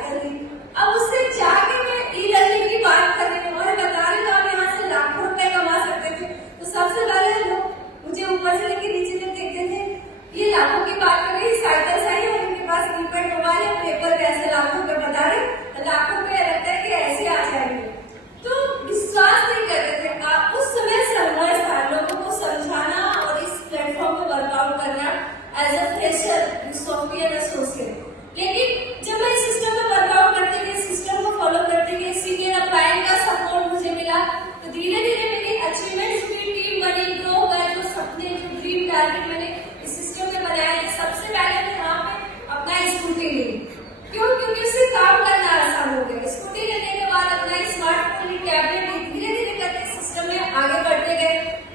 Cycle दी। अब उससे जाके मैं ई लर्निंग की बात कर रही हूँ और बता रही हूँ हम यहाँ से लाखों रुपए कमा सकते थे। तो सबसे पहले लोग मुझे ऊपर से लेके नीचे तक देखते थे, ये लाखों की बात कर रही, साइकिल सही है, उनके पास कीपैड मोबाइल है, पेपर पे ऐसे लाखों रुपए बता रहे, लाखों रुपए लगता है कि ऐसे आ जाएंगे। तो विश्वास नहीं करते थे। उस समय समय था लोगों को समझाना और इस प्लेटफॉर्म पे वर्कआउट करना as a fresher software associate. लेकिन जब मैं इस सिस्टम में वर्कआउट करते गए, सिस्टम को फॉलो करते गए, सीनियर क्लाइंट का सपोर्ट मुझे मिला, तो धीरे धीरे मेरी अचीवमेंट्स की टीम बनी, ग्रो हुआ, जो सपने, जो ड्रीम टारगेट मैंने इस सिस्टम में बनाया। सबसे पहले मैं यहाँ पे अपना स्कूटी ली। क्यों? क्योंकि उससे काम करना आसान हो गया। स्कूटी लेने के बाद अपना स्मार्टफोन, टैबलेट, धीरे धीरे करके सिस्टम में आगे बढ़ते गए,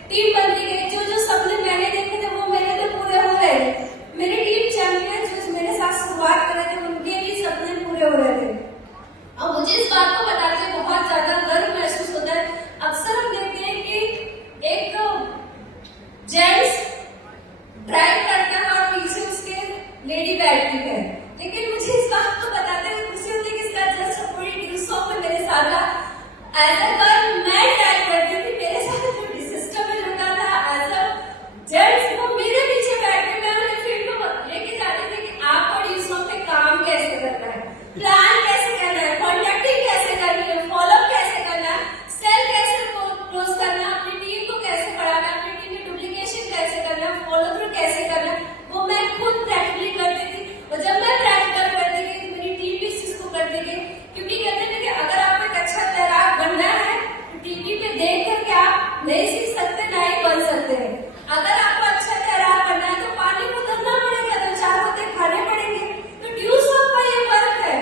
टीम बनती गई। जो जो सपने मैंने देखे थे वो मेरे तो पूरे हो रहे थे। मेरे टीम चैंपियन जो मेरे साथ शुरुआत कर रहे थे उनके भी सपने पूरे हो रहे थे। अब मुझे इस बात को बताते बहुत ज्यादा गर्व महसूस होता है। अक्सर हम देखते हैं कि एक जेंट्स ड्राइव करता है और पीछे उसके लेडी बैठती है, लेकिन मुझे इस बात को बताते हुए खुशी होती है कि इसका जस्ट पूरी ड्यूसॉ में मेरे साथ एज अ गर्ल मैं ड्राइव करती थी। मेरे साथ जो सिस्टम में जुड़ा था एज अ जेंट्स, वो मेरे पीछे बैठ के मैं उन्हें फील्ड को लेके जाती थी कि आपको ड्यूसॉ पे काम कैसे करना है, प्लान कैसे करना है, कॉन्ट्रैक्टिंग कैसे करनी है, फॉलो कैसे करना है, सेल कैसे क्लोज करना, अपनी टीम को कैसे बढ़ाना, अपनी टीम में डुप्लीकेशन कैसे करना, फॉलो थ्रू कैसे करना, वो मैं खुद प्रैक्टिकली करती थी। और जब मैं प्रैक्टिकल करती गई तो मेरी टीम भी इस चीज को करती गई, क्योंकि कहते थे कि अगर आपको एक अच्छा तैराक बनना है तो टीवी पे देख करके आप नहीं सीख सकते, ना ही बन सकते हैं। अगर आपको अच्छा तैराक बनना है तो पानी में उतरना पड़ेगा, तो चार होते खाने पड़ेंगे। तो ड्यूसॉ का ये वर्क है।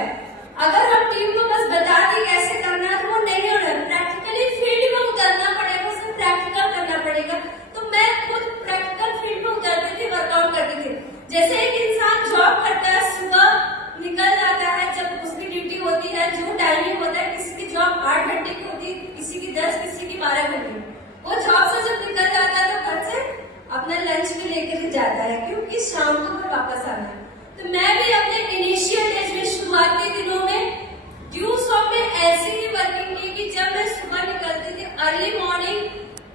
अगर हम टीम को बस बता दें कैसे करना है तो वो नहीं होना, प्रैक्टिकली फील्ड में उतरना पड़ेगा, उसे प्रैक्टिकल करना पड़ेगा। तो मैं खुद प्रैक्टिकल फील्ड में उतरती थी, वर्कआउट करती थी। जैसे एक इंसान जॉब करता है, सुबह निकल जाता है जब उसकी ड्यूटी होती है, जो टाइमिंग होता है, किसी की जॉब 8 घंटे की होती है, किसी की 10, किसी की 12 घंटे। वो जॉब से जब निकल जाता है तो घर से अपना लंच भी लेकर जाता है, क्योंकि शाम को घर वापस आना है। तो मैं भी अपने इनिशियल एज में, शुरुआती दिनों में ड्यूसॉ में ऐसी ही वर्किंग की कि जब मैं सुबह निकलती थी अर्ली मॉर्निंग,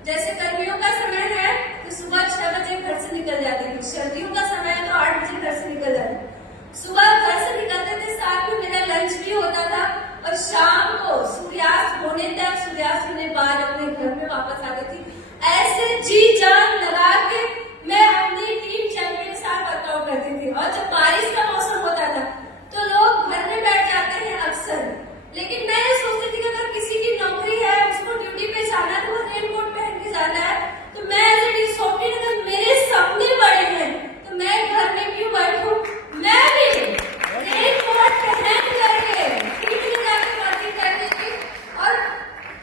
जैसे गर्मियों का समय है तो सुबह 6 बजे घर से निकल जाती थी, सर्दियों का समय है तो 8 बजे घर से निकल जाती थी। सुबह घर से निकलते थे, साथ में मेरा लंच भी होता था, और शाम को सूर्यास्त होने तक, सूर्यास्त होने बाद अपने घर में वापस आती थी। ऐसे जी जान लगा के मैं अपनी टीम चैंपियन के साथ वर्कआउट करती थी। और जब बारिश का मौसम होता था तो लोग घर में बैठ जाते हैं अक्सर, लेकिन मैं ये सोचती थी कि अगर किसी की नौकरी है, उसको ड्यूटी पे जाना है तो वो रेनकोट पहन के जाना है। तो मैं एज ए सॉफ्टवेयर, अगर मेरे सपने बड़े हैं तो मैं घर में क्यों बैठूं, मैं भी रेनकोट पहन करके फील्ड में जाके वर्किंग करती थी। और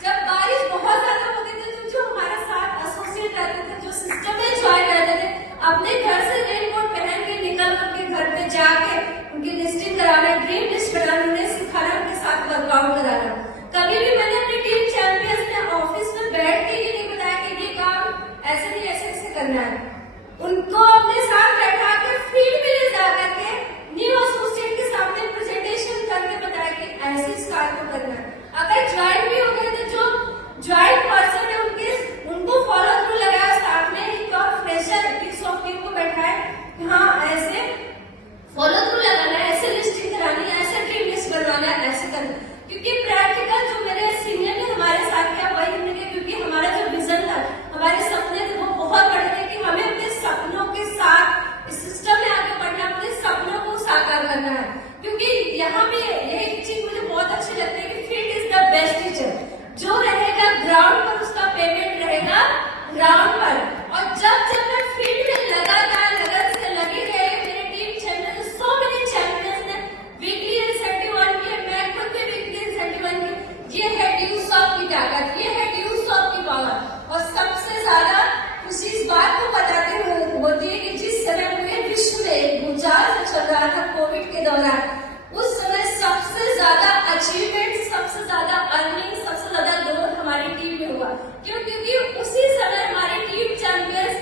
जब बारिश बहुत ज्यादा होती थी तो जो हमारे साथ एसोसिएट रहते थे, जो सिस्टम में ज्वाइन करते थे, अपने घर से रेनकोट पहन के निकल करके घर पे जाके उनकी लिस्टिंग कराना, ड्रीम लिस्ट कराना, उन्हें सिखाना, उनके साथ वर्कआउट कराना। कभी भी मैंने अपनी टीम चैंपियंस ने ऑफिस में बैठ के ये नहीं बताया कि ये काम ऐसे नहीं ऐसे करना है। उनको अपने साथ बैठा के फील्ड में ले जा करके न्यू एसोसिएट के सामने प्रेजेंटेशन करके बताया कि ऐसे इस कार्य को करना है। अगर ज्वाइन भी हो गए तो जो ज्वाइन पर्सन है उनको फॉलो थ्रू लगाया, साथ में एक और फ्रेशर सॉफ्टवेयर को बैठाए कि हाँ ऐसे फॉलो थ्रू लगाना है, ऐसे लिस्टिंग करानी है, ऐसे ड्रीम लिस्ट बनवाना है, ऐसे करना। क्योंकि प्रैक्टिकल जो मेरे सीनियर ने हमारे साथ किया वही हमने किया, क्योंकि हमारा जो विजन था, हमारे सपने थे, वो बहुत बड़े थे कि हमें अपने सपनों के साथ इस सिस्टम में आगे बढ़ना, अपने सपनों को साकार करना है। क्योंकि यहाँ पे यही चीज मुझे बहुत अच्छी लगती है कि field is the best teacher. जो रहेगा ग्राउंड पर उसका पेमेंट रहेगा ग्राउंड पर। और जब जब मैं फील्ड में लगातार लगन से लगी रही, मेरे team champion, so many champions ने वीकली इंसेंटिव अर्न किए, मैं खुद भी वीकली इंसेंटिव अर्न किए। ये है ड्यूसॉ की ताकत, ये है ड्यूसॉ की पावर। और सबसे ज्यादा खुशी इस बात को बताते हुए होती है कि जिस समय पूरे विश्व में भूचाल चल रहा था कोविड के दौरान, उस समय सबसे ज्यादा अचीवमेंट, सबसे ज्यादा अर्निंग, सबसे ज्यादा ग्रोथ हमारी टीम में हुआ। क्यों? क्योंकि उसी समय हमारी टीम चैंपियंस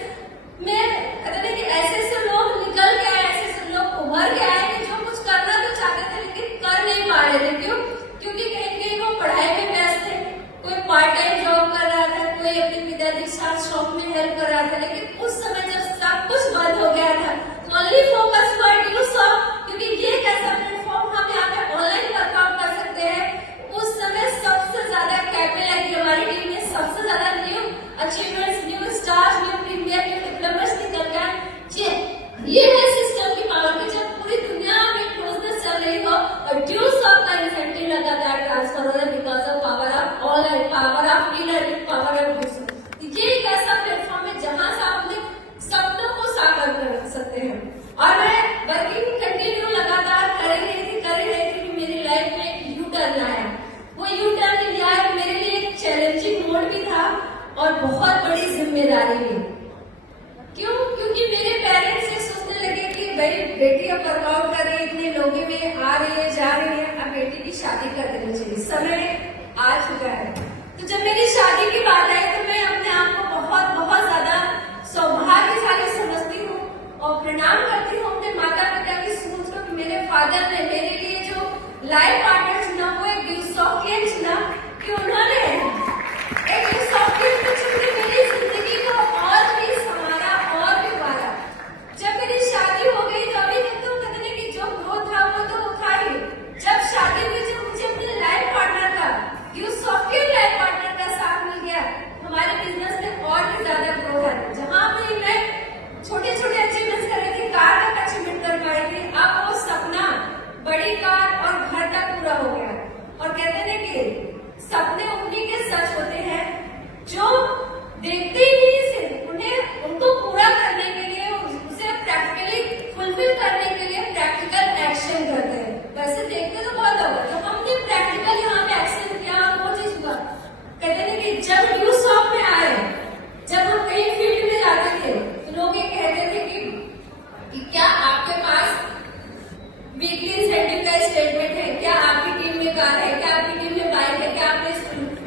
में कि ऐसे ऐसे लोग निकल के आए, ऐसे ऐसे लोग उभर के आए कि जो कुछ करना तो चाहते थे लेकिन कर नहीं पा रहे थे। क्यों? क्योंकि कहीं कहीं वो पढ़ाई में व्यस्त थे, कोई पार्ट टाइम जॉब कर रहा था, कोई अपने पिताजी के साथ शॉप में हेल्प कर रहा था। लेकिन उस समय जब सब कुछ बंद हो गया था, ओनली फोकस फॉर यूट्यूब, क्योंकि ये एक ऐसा प्लेटफॉर्म हम यहाँ पे ऑनलाइन वर्कआउट कर सकते हैं। उस समय सबसे ज्यादा कैपिटल लगी हमारी टीम में, सबसे ज्यादा new achievements, new stars, new premier, new diplomats निकल गए। ये है सिस्टम की पावर की, जब पूरी दुनिया में क्लोजनेस चल रही हो और ड्यूसॉफ्ट का इंसेंटिव लगातार ट्रांसफर हो रहा है because of power of online, power of e learning, power of ड्यूसॉफ्ट। ये एक ऐसा प्लेटफॉर्म है जहां से आप अपने सपनों को साकार कर सकते हैं। और मैं वर्किंग कंटिन्यू लगातार कर रही थी कि मेरी लाइफ में एक यू टर्न आया। वो यू टर्न लिया है मेरे लिए एक चैलेंजिंग मोड भी था और बहुत बड़ी जिम्मेदारी भी। क्यों? क्योंकि मेरे पेरेंट्स ये सोचने लगे कि भाई बेटी अब वर्कआउट कर रही है, इतने लोगों में आ रही है, जा रही है, अब बेटी की शादी कर देनी चाहिए, समय आ चुका है। तो जब मेरी शादी की बात आई तो मैं अपने आप को बहुत बहुत ज्यादा सौभाग्यशाली समझती हूँ और प्रणाम करती हूँ अपने माता पिता की सोच को कि मेरे फादर ने मेरे लिए जो लाइफ पार्टनर चुना वो एक ड्यूसॉफ्टियन चुना, कि उन्होंने एक ड्यूसॉफ्टियन को चुनकर मेरी जिंदगी को और भी संवारा और भी उबारा। जब मेरी शादी हो गई तो अभी तक तो कहते हैं कि जो ग्रोथ था वो तो था ही। जब शादी हुई, जब मुझे अपने लाइफ पार्टनर का, ड्यूसॉफ्टियन लाइफ पार्टनर का साथ मिल गया, हमारे बिजनेस में और भी ज्यादा ग्रोथ है। जहां मैं छोटे छोटे अचीवमेंट्स कर रही थी, कार तक अचीवमेंट कर पा रही थी, अब वो सपना बड़ी कार और घर तक पूरा हो गया। और कहते हैं कि सपने उन्हीं के सच होते हैं जो देखते ही नहीं सिर्फ उन्हें, उनको पूरा करने के लिए, उसे प्रैक्टिकली फुलफिल करने के लिए प्रैक्टिकल एक्शन करते हैं। वैसे देखते तो बहुत होगा, जब हमने प्रैक्टिकल यहाँ पे एक्शन किया वो चीज हुआ। कहते हैं कि जब ड्यूसॉफ्ट में आए, जब हम कई फील्ड में जाते थे तो लोग ये कहते थे कि क्या आपके पास वीकली इंसेंटिव का स्टेटमेंट है, क्या आपकी टीम में कार है, क्या आपकी टीम में बाइक है, क्या आपने,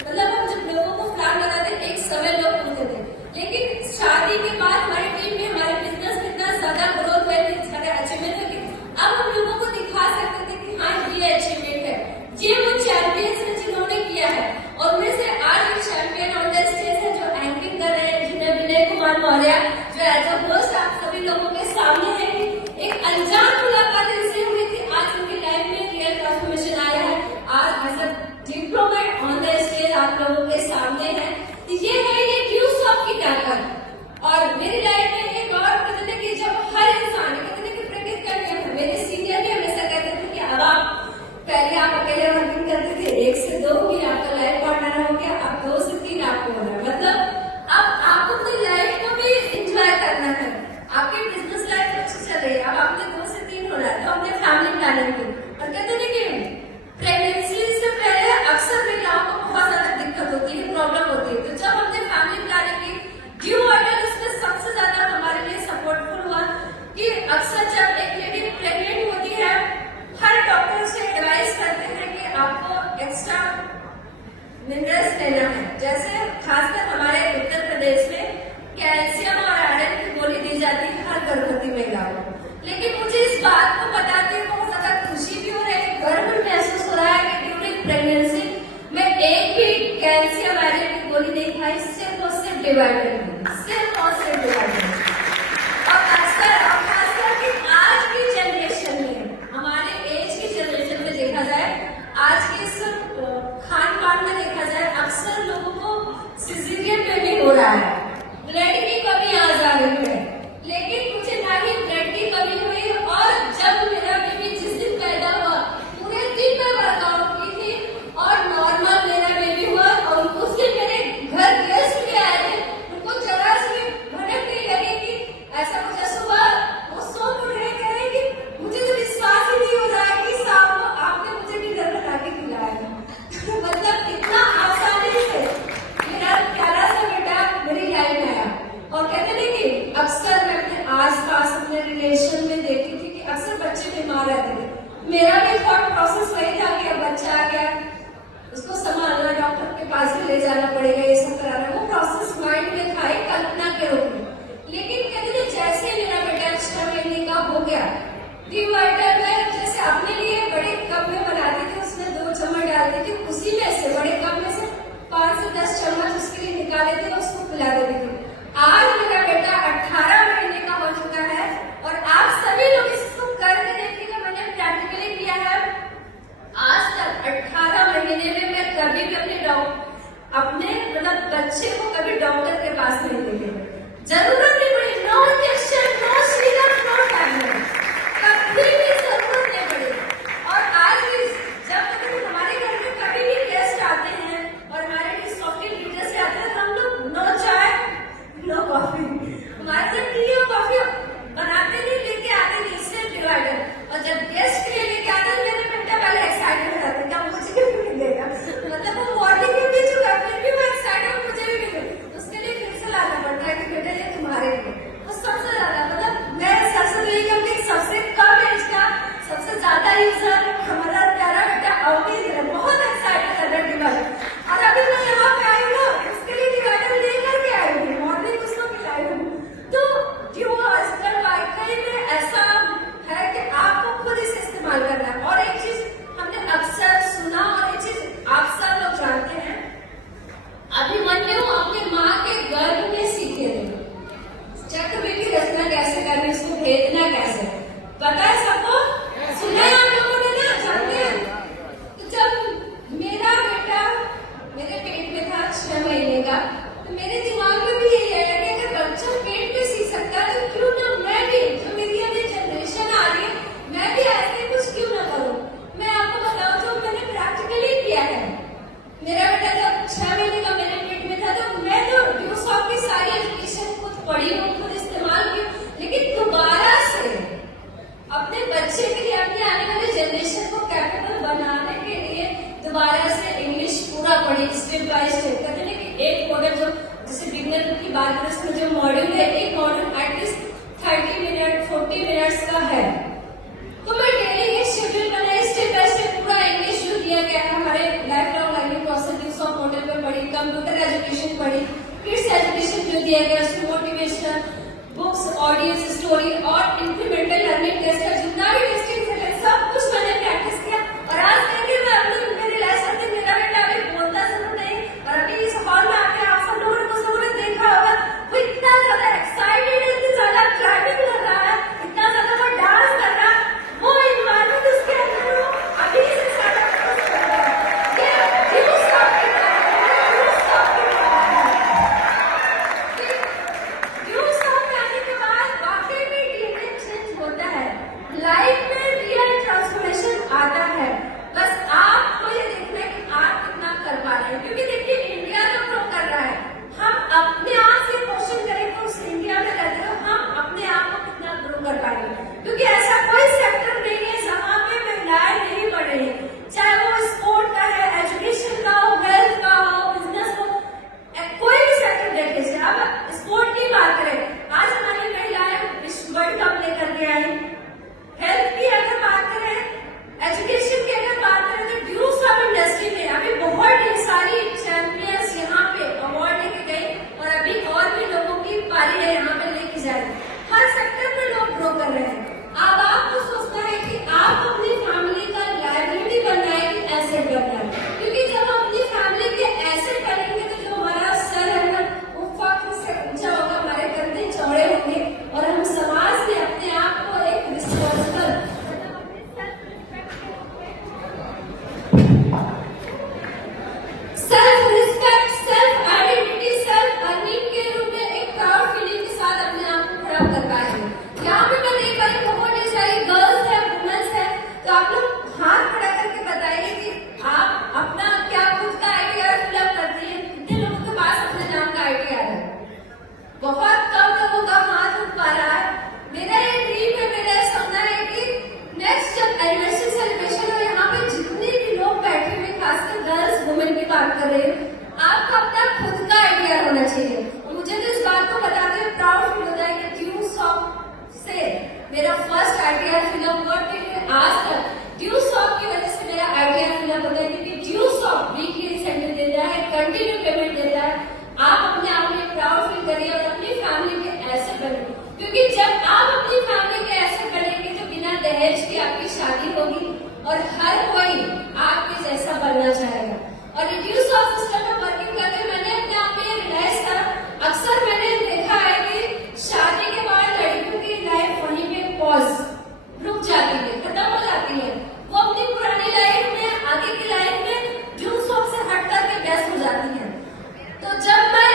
मतलब हम जब लोगों को प्लान बताते एक समय लोग पूछते थे। लेकिन शादी के बाद हमारी टीम में, हमारे बिजनेस में इतना ज्यादा ग्रोथ हुआ, सारे अचीवमेंट हुए, अब हम लोगों को दिखा सकते थे कि हाँ ये अचीवमेंट है, ये वो चैंपियंस है जिन्होंने किया है। और उनमें से आज एक चैंपियन ऑन द स्टेज है जो एंकरिंग कर रहे हैं, जिन्हें विनय कुमार मौर्य, जो एज अ होस्ट आप सभी लोगों के सामने है। एक अनजान मुलाकात इनसे हुई थी, आज उनकी लाइफ में रियल ट्रांसफॉर्मेशन आया है। आज as a diplomat on the stage आप लोगों के सामने है। ये है ये ड्यूसॉफ्ट की ताकत। और मेरी लाइफ में एक और कहते हैं कि जब हर इंसान, कहते हैं कि प्रकृति का नियम है, मेरे सीनियर भी हमेशा कहते थे कि अब आप, पहले आप अकेले वर्किंग करते थे, 1 से 2 ही आपका लाइफ पार्टनर हो गया, अब 2 से 3 आपको हो रहा है। मतलब अब आपको अपनी लाइफ को भी एंजॉय करना है, आपकी बिजनेस लाइफ अच्छी चल रही है, अब आपने 2 से 3 हो रहा है, तो अपने फैमिली प्लानिंग की। और कहते हैं कि प्रेगनेंसी से पहले अक्सर महिलाओं को बहुत ज्यादा दिक्कत होती है, प्रॉब्लम होती है। तो जब हमने फैमिली प्लानिंग की, ड्यू ऑर्डर इसमें सबसे ज्यादा हमारे लिए सपोर्टफुल हुआ कि अक्सर जब एक लेडी प्रेग्नेंट होती है, हर डॉक्टर से एडवाइस करते हैं कि आपको एक्स्ट्रा मिनरल्स लेना है। जैसे खासकर हमारे उत्तर प्रदेश में कैल्शियम और आयरन की गोली दी जाती है हर गर्भवती महिलाओं को। लेकिन मुझे इस बात को बताते हुए बहुत ज्यादा खुशी भी हो रही है, गर्व भी महसूस हो रहा है कि ड्यूरिंग प्रेगनेंसी मैं एक भी कैल्शियम आयरन की गोली नहीं खाई, सिर्फ और सिर्फ डिवाइडेड, सिर्फ और सिर्फ डिवाइडेड। और खासकर कि आज की जनरेशन में, हमारे एज की जनरेशन में देखा जाए, आज के इस खान पान में देखा जाए, अक्सर लोगों को सिजेरियन बेबी हो रहा है, ब्लड की कमी आ जा रही है। लेकिन मुझे ना ही ब्लड की कमी हुई, और जब मेरा बेबी जिस दिन पैदा हुआ पूरे दिन मैं वर्कआउट की थी और नॉर्मल मेरा बेबी हुआ। और उस दिन मेरे घर गेस्ट भी आए थे, उनको जरा सी भटक नहीं लगी कि ऐसा कुछ सुबह वो सो उठ रहे, कह रहे कि मुझे तो विश्वास ही नहीं हो रहा है कि शाम को आपने मुझे भी घर में लाके खिलाया। मतलब इतना आसानी से मेरा प्यारा सा बेटा मेरी लाइफ में आया। डॉक्टर के पास नहीं लेके गए, जरूरत नहीं पड़ी, no injection, no serum, no tablet, कभी भी जरूरत नहीं पड़ी। और आज भी जब कभी हमारे घर में कभी भी गेस्ट आते हैं और हमारे सॉफ्टवेयर लीडर से आते हैं, तो हम लोग नो चाय नो कॉफी, हमारे साथ टी और कॉफी बनाते नहीं, लेके आते नहीं, सिर्फ डिवाइडर। और जब गेस्ट के लिए लेके आते हैं, मेरे घंटा पहले एक्साइटेड हो जाते हैं क्या मुझे भी मिलेगा, मतलब वो मॉर्निंग में भी चुका फिर भी वो एक्साइटेड मुझे भी मिले, उसके लिए फिर से लाना पड़ता है कि बेटा ये तुम्हारे लिए। वो सबसे ज्यादा मतलब मैं सरस्वती कंपनी सबसे कम एज का सबसे ज्यादा यूजर हमारा प्यारा बेटा अवनीत है, बहुत एक्साइटेड है डिवाइडर। और अभी मैं यहाँ पे आई हूँ उसके लिए डिवाइडर लेकर के आई हूँ, मॉर्निंग उसको मिलाई हूँ। तो क्यों आजकल वाकई में ऐसा है कि आपको खुद इसे इस्तेमाल करना है। और एक चीज हमने अक्सर सुना और एक चीज आप सब लोग जानते हैं, अभिमन्यु अपने माँ के गर्भ में सीखे थे चक्रव्यूह की रचना कैसे करनी, उसको भेजना कैसे, पता है सबको, सुना है आप लोगों ने ना, जानते हैं। तो जब मेरा बेटा मेरे पेट में था 6 महीने का, तो मेरे दिमाग में भी यही आया कि अगर बच्चा पेट में सीख सकता है तो क्यों ना मैं भी, जो मेरी अभी जनरेशन आ रही है, मैं भी ऐसे कुछ क्यों ना करूं। मैं आपको बताऊं जो मैंने प्रैक्टिकली किया है, मेरा बेटा जब 6 महीने का मेरे पेट में था, तो मैं तो ड्यूसॉफ्ट की सारी एजुकेशन खुद पढ़ी हूँ, खुद इस्तेमाल की, लेकिन दोबारा से अपने बच्चे के लिए, अपने आने वाले जनरेशन को कैपेबल बनाने के लिए दोबारा से इंग्लिश पूरा पढ़ी, स्टेप बाय स्टेप। कहते हैं कि एक मॉडल जो जैसे बिगनर की बात करें, उसमें जो मॉड्यूल है, एक मॉड्यूल एटलीस्ट 30 मिनट 40 मिनट्स का है। तो मैं डेली ये शेड्यूल बनाया, स्टेप बाय स्टेप पूरा इंग्लिश जो दिया गया है हमारे लाइफ लॉन्ग लर्निंग प्रोसेस ड्यूसॉफ्ट मॉडल पे पढ़ी, कंप्यूटर एजुकेशन पढ़ी, किड्स एजुकेशन जो दिया गया उसमें मोटिवेशन बुक्स, ऑडियंस स्टोरी और इंक्रीमेंटल लर्निंग टेस्ट का जितना भी टेस्टिंग है सब कुछ मैंने प्रैक्टिस किया। और आज देखिए मैं अपने रियलाइज करती मेरा बेटा अभी बोलता जरूर नहीं, और अभी इस हॉल में आके आप सब लोगों ने कुछ लोगों ने देखा होगा, वो इतना ज्यादा एक्साइटेड है, इतना ज्यादा क्लाइमिंग कर रहा है, इतना ज्यादा वो डांस कर रहा है, वो इन्वायरमेंट उसके अंदर अभी से ज्यादा कर रहा है। ये ड्यूसॉफ्ट की बात है, ड्यूसॉफ्ट की बात है। ड्यूसॉफ्ट आने के बाद वाकई में डीएनए चेंज होता है, लाइफ में रियल ट्रांसफॉर्मेशन आता है। बस आपको ये देखना है कि आप कितना कर पा रहे हैं, क्योंकि देखिए इंडिया तो ग्रो कर रहा है, हम अपने आप से क्वेश्चन करें तो उस इंडिया में रहते हो, हम अपने आप को कितना ग्रो कर पाएंगे, क्योंकि ऐसा कोई सेक्टर नहीं है जहाँ पे महिलाएं नहीं बढ़ रही है, चाहे वो स्पोर्ट का है, एजुकेशन का हो, हेल्थ का हो, बिजनेस हो, कोई भी सेक्टर देख लीजिए। अब स्पोर्ट की बात करें, आज हमारी महिलाएं विश्व वर्ल्ड कप लेकर के आई, हेल्थ की अगर बात करें, एजुकेशन की अगर बात करें, तो ड्यूसॉफ्ट इंडस्ट्री में अभी बहुत सारी चैंपियंस यहाँ पे अवार्ड लेके गई, और अभी और भी लोगों की पारी है यहाँ पे लेके जा रही, हर सेक्टर में लोग ग्रो कर रहे हैं। अब आपको सोचना है कि आप अपनी फैमिली का लायबिलिटी बनना है कि एसेट बनना है, क्योंकि जब हम अपनी फैमिली के एसेट बनेंगे तो जो हमारा सर है ना वो फख्र से ऊंचा होगा, हमारे कंधे चौड़े होंगे, और हम समाज में अपने आप को एक responsible self respect, self identity, self earning के रूप में एक प्राउड फीलिंग के साथ अपने आप को खड़ा कर पाएंगे। यहाँ पे मैं देख रही हूँ बहुत सारी गर्ल्स है, वुमेन्स है, तो आप लोग हाथ खड़ा करके बताइए कि आप अपना क्या खुद का आइडिया फिलअप करती है, कितने लोगों के पास अपने नाम का आइडिया है, बहुत कम लोगों का हाथ उठ पा रहा है। मेरा ये ड्रीम है, मेरा सपना है कि नेक्स्ट जब एनिवर्सरी सेलिब्रेशन हो, यहाँ पे जितने भी लोग बैठे हुए, खासकर गर्ल्स वुमेन की बात कर रहे हैं, आपका अपना खुद का आइडिया होना चाहिए। और मुझे तो इस बात को बताते हुए प्राउड फील होता है कि ड्यूसॉफ्ट से मेरा फर्स्ट आइडिया फिलअप हुआ, क्योंकि आज तक ड्यूसॉफ्ट की वजह से मेरा आइडिया फिलअप होता है, क्योंकि ड्यूसॉफ्ट वीकली इंसेंटिव दे रहा है, कंटिन्यू पेमेंट दे रहा है। आप अपने आप में प्राउड फील करिए और अपनी फैमिली के एसेट बनिए, क्योंकि जब आप अपनी फैमिली के एसेट बनेंगे तो बिना दहेज की आपकी शादी होगी और हर कोई आपके जैसा बनना चाहेगा। और ड्यूसॉफ्ट सिस्टम में वर्किंग करके मैंने अपने आप में रियलाइज करा, अक्सर मैंने देखा है कि शादी के बाद लड़कियों की लाइफ वहीं पे पॉज रुक जाती है, खत्म हो जाती है, वो अपनी पुरानी लाइफ में, आगे की लाइफ में ड्यूसॉफ्ट से हट करके व्यस्त हो जाती है। तो जब मैं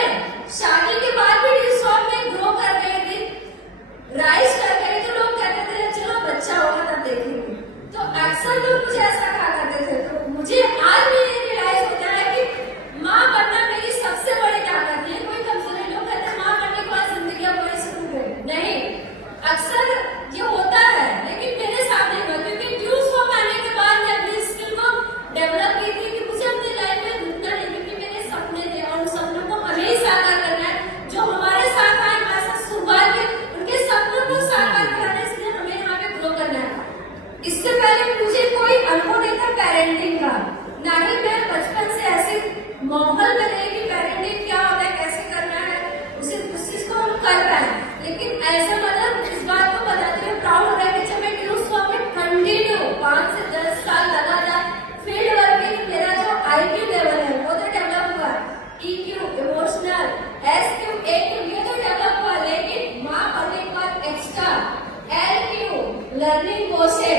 question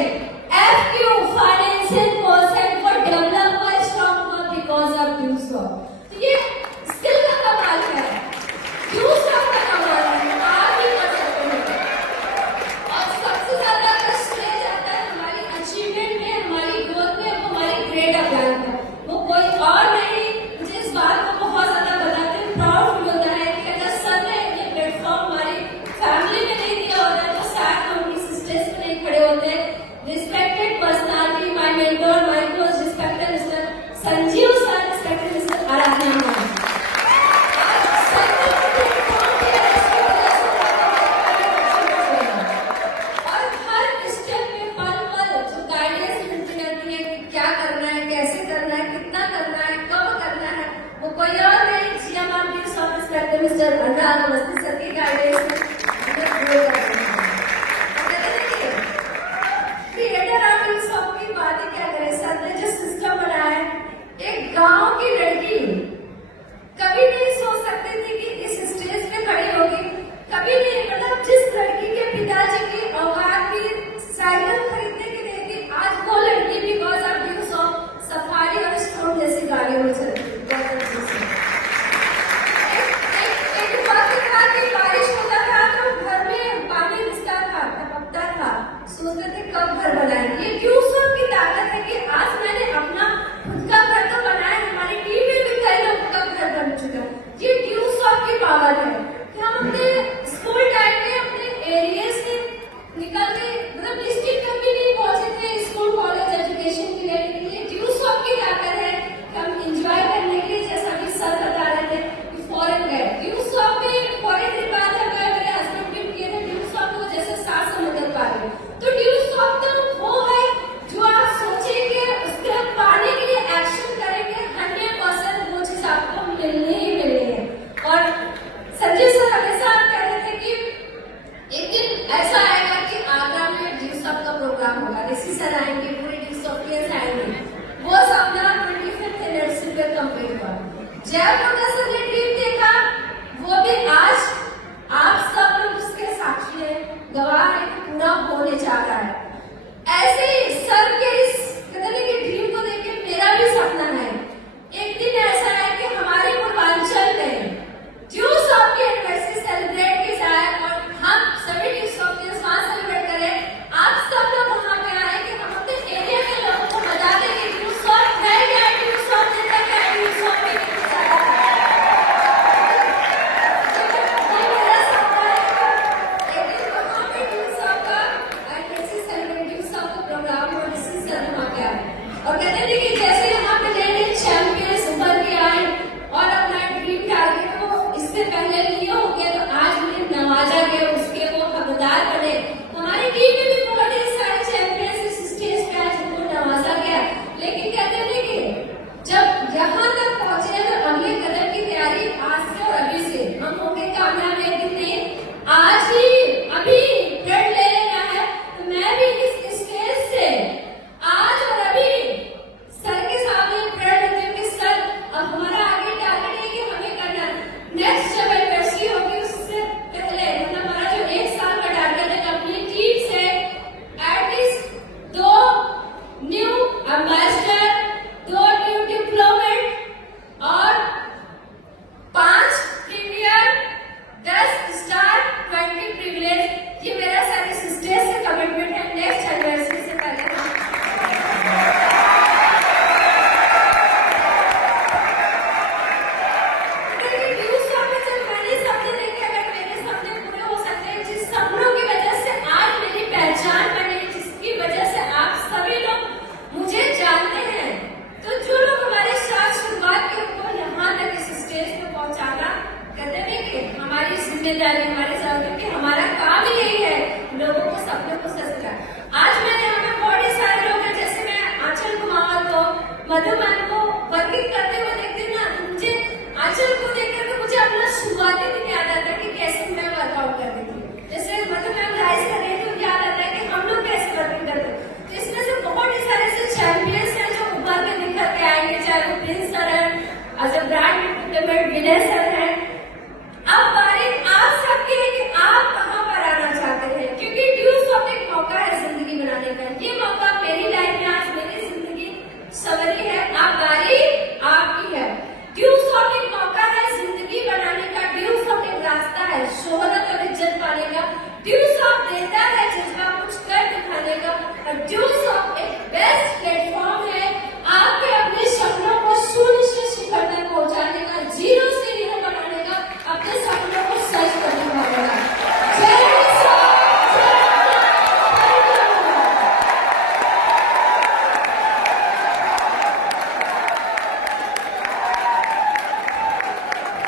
FQ financial question for develop a strong work because of ड्यूसॉफ्ट। तो ये स्किल का कमाल है, ड्यूसॉफ्ट का कमाल है, आप भी कर सकते हो। और सबसे ज्यादा अगर श्रेय जाता है हमारी अचीवमेंट में, हमारी ग्रोथ में, हमारी ग्रेट प्लान में, वो कोई और नहीं। मुझे इस बात को बहुत ज्यादा बताते हैं प्राउड फील होता है कि अगर सर ने ये प्लेटफॉर्म हमारी फैमिली में नहीं दिया होता तो शायद हम इस स्टेज पे नहीं खड़े होते। Respected personality, my mentor, my close respected mister Sanjeev sir, respected mister Aradhana ma'am. और हर स्टेप में पल पल जो गाइडेंस मिलती रहती है कि क्या करना है, कैसे करना है, कितना करना है, कब करना है, वो कोई और नहीं जिया मैम की सब रिस्पेक्टेड मिस्टर अनुराग अवस्थी सर की गाइडेंस में हमें ग्रो करना है। क्रिएटर आर्टिंग सब की बात ही क्या करें, सर ने जो सिस्टम बनाया है, एक गांव की लड़की कभी नहीं सोच सकती थी कि इस स्टेज पे खड़ी होगी, कभी नहीं, मतलब जिस लड़की के पिताजी की औकात की साइकिल खरीदने की नहीं थी, आज वो लड़की because of use of safari और स्टोन जैसी गाड़ियों में चलती है। एक वक्त था कि बारिश होता था तो घर में पानी घुसता था, टपकता था, सोचते थे कब घर बनाएंगे। ये ड्यूसॉफ्ट की ताकत है कि आज मैंने अपना खुद का घर तो बनाया, हमारी टीम में भी कई लोगों का घर बन चुका है। ये ड्यूसॉफ्ट की पावर है कि हम अपने स्कूल टाइम में अपने एरिया से निकल के, मतलब डिस्ट्रिक्ट तक भी नहीं पहुंचे थे स्कूल कॉलेज एजुकेशन के लिए, लेकिन ये ड्यूसॉफ्ट की ताकत है कि हम इंजॉय करने के लिए, जैसा कि सर बता रहे थे कि फॉरेन गए, ड्यूसॉफ्ट में फॉरेन ट्रिप आया था, मैं मेरे हस्बैंड ट्रिप किए थे ड्यूसॉफ्ट को, जैसे 7 समुद्र पार। तो ड्यूसॉफ्ट तो वो है जो आप सोचेंगे उसके पाने के लिए एक्शन करेंगे, 100% वो चीज आपको मिलने ही मिलनी है। और संजय सर हमेशा कहते थे कि एक दिन ऐसा आएगा कि आगरा में ड्यूसॉफ्ट का प्रोग्राम होगा, ऋषि सर आएंगे, पूरे ड्यूसॉफ्टियंस आएंगे, वो सामना 25th एनिवर्सरी पे कंप्लीट हुआ। जयपुर सर ने ड्रीम देखा, वो भी आज आप सब लोग उसके साक्षी हैं, गवाह है कि पूरा होने जा रहा है। ऐसे ही सर के इस कहते कि ड्रीम को देख के मेरा भी सपना है, एक दिन ऐसा है कि हमारे पूर्वांचल में ड्यूसॉफ्ट की एनिवर्सरी सेलिब्रेट की जाए और हम सभी ड्यूसॉफ्टियंस वहां सेलिब्रेट करें। आप सब लोग वहां पे आए कि हम अपने एरिया के लोगों को बता दें कि ड्यूसॉफ्ट है क्या, ड्यूसॉफ्ट है क्या, ड्यूसॉफ्ट में कितना सारा मेरा सपना है। एक दिन वहां पे ड्यूसॉफ्ट का एनिवर्सरी सेलिब्रेट, ड्यूसॉफ्ट का प्रोग्राम और ऋषि सर वहां पे आए और कहते थे कि जैसे यहाँ पे नए चैंपियंस उभर के आए और अपना ड्रीम टारगेट को इससे पहले लिए हो गया, तो आज उन्हें नवाजा गया, उसके वो हकदार बने। हमारी टीम में भी बहुत ही सारे चैंपियंस इस स्टेज पे आज उनको नवाजा गया, लेकिन कहते थे कि जब यहाँ तक पहुंचे तो अगले कदम की तैयारी आज से और अभी से हम होंगे कामयाब। एक दिन नहीं, आज ही अभी ब्लड ले लेना है, तो मैं भी इस स्टेज से आज और अभी सर के सामने ब्लड लेते हुए, सर अब हमारा आगे टारगेट है कि हमें करना नेक्स्ट जब एनिवर्सरी होगी उससे पहले, मतलब हमारा जो 1 साल का टारगेट है अपनी टीम से at least 2 new ambassador, 2 new diplomat और 5 प्रीमियर, 10 स्टार, 20 प्रिविलेज। ये मेरा सर इस स्टेज से कमिटमेंट है नेक्स्ट एनिवर्सरी से पहले। हमारे साथ क्योंकि हमारा काम ही यही है लोगों को, सपनों को सच करना। आज मैंने यहाँ पे बहुत सारे लोग हैं, जैसे मैं आंचल कुमावत को, मधुमन को वर्किंग करते हुए देखती हूँ ना, मुझे आंचल को देख करके मुझे अपना शुरुआती दिन याद आता है कि कैसे मैं वर्कआउट करती थी। जैसे मधुमन राइज कर रही तो याद आता है कि हम लोग कैसे वर्किंग करते। तो इसमें से बहुत ही सारे ऐसे चैंपियंस हैं जो उभर के निकल के आएंगे, चाहे वो प्रिंस सर है, as a brand Vinay sir है। अब बारी आप सबकी है कि आप कहाँ पर आना चाहते हैं, क्योंकि ड्यूसॉफ्ट एक मौका है जिंदगी बनाने का।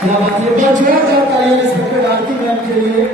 क्या बात है, बहुत जोरदार तालियां इस वक्त आरती मैम के लिए।